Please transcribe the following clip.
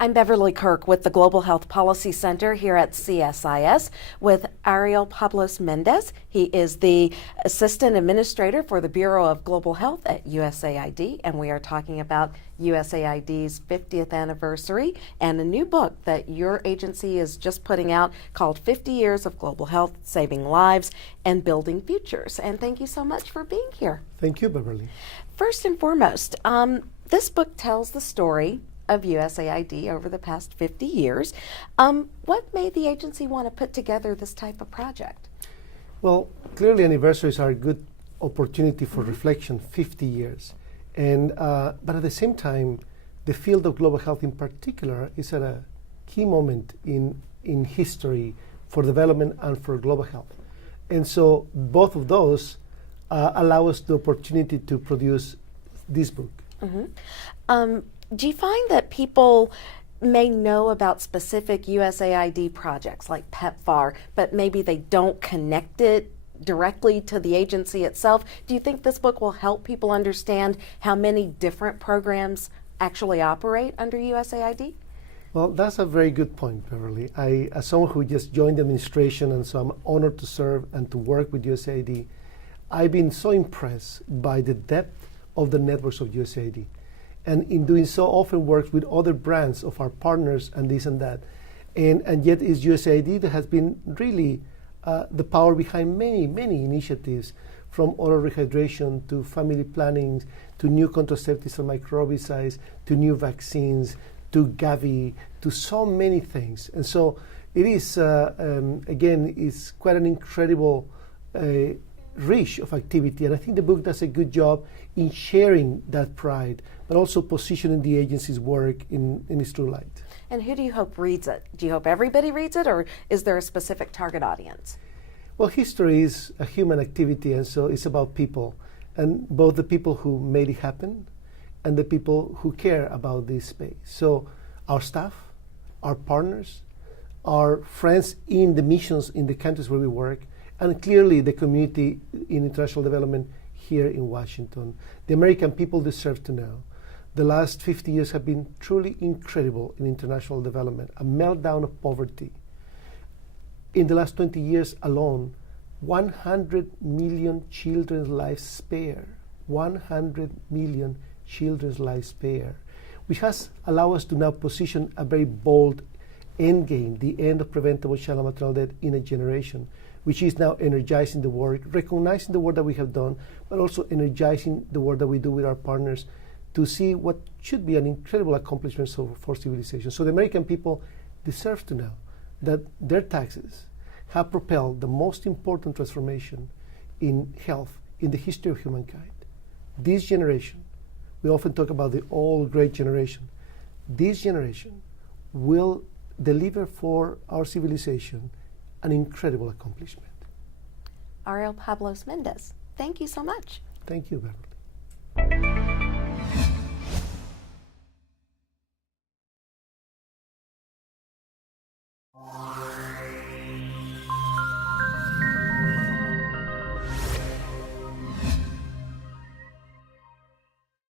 I'm Beverly Kirk with the Global Health Policy Center here at CSIS with Ariel Pablos-Mendez. He is the Assistant Administrator for the Bureau of Global Health at USAID, and we are talking about USAID's 50th anniversary and a new book that your agency is just putting out called 50 Years of Global Health, Saving Lives and Building Futures. And thank you so much for being here. Thank you, Beverly. First and foremost, this book tells the story of USAID over the past 50 years. What made the agency want to put together this type of project? Well, clearly anniversaries are a good opportunity for reflection, 50 years. But at the same time, the field of global health in particular is at a key moment in history for development and for global health. And so both of those allow us the opportunity to produce this book. Do you find that people may know about specific USAID projects like PEPFAR, but maybe they don't connect it directly to the agency itself? Do you think this book will help people understand how many different programs actually operate under USAID? Well, that's a very good point, Beverly. As someone who just joined the administration, and so I'm honored to serve and to work with USAID, I've been so impressed by the depth of the networks of USAID. And in doing so, often works with other brands of our partners and this and that. And yet it's USAID that has been really the power behind many, many initiatives, from oral rehydration to family planning, to new contraceptives and microbicides, to new vaccines, to Gavi, to so many things. And so it is, again, it's quite an incredible reach of activity. And I think the book does a good job in sharing that pride, but also positioning the agency's work in its true light. And who do you hope reads it? Do you hope everybody reads it, or is there a specific target audience? Well, history is a human activity, and so it's about people, and both the people who made it happen and the people who care about this space. So our staff, our partners, our friends in the missions in the countries where we work, and clearly the community in international development here in Washington. The American people deserve to know. The last 50 years have been truly incredible in international development, a meltdown of poverty. In the last 20 years alone, 100 million children's lives spared. 100 million children's lives spared, which has allowed us to now position a very bold end game, the end of preventable child and maternal death in a generation, which is now energizing the work, recognizing the work that we have done, but also energizing the work that we do with our partners to see what should be an incredible accomplishment for civilization. So the American people deserve to know that their taxes have propelled the most important transformation in health in the history of humankind. This generation, we often talk about the old great generation, this generation will deliver for our civilization an incredible accomplishment. Ariel Pablos-Mendez, thank you so much. Thank you, Beverly.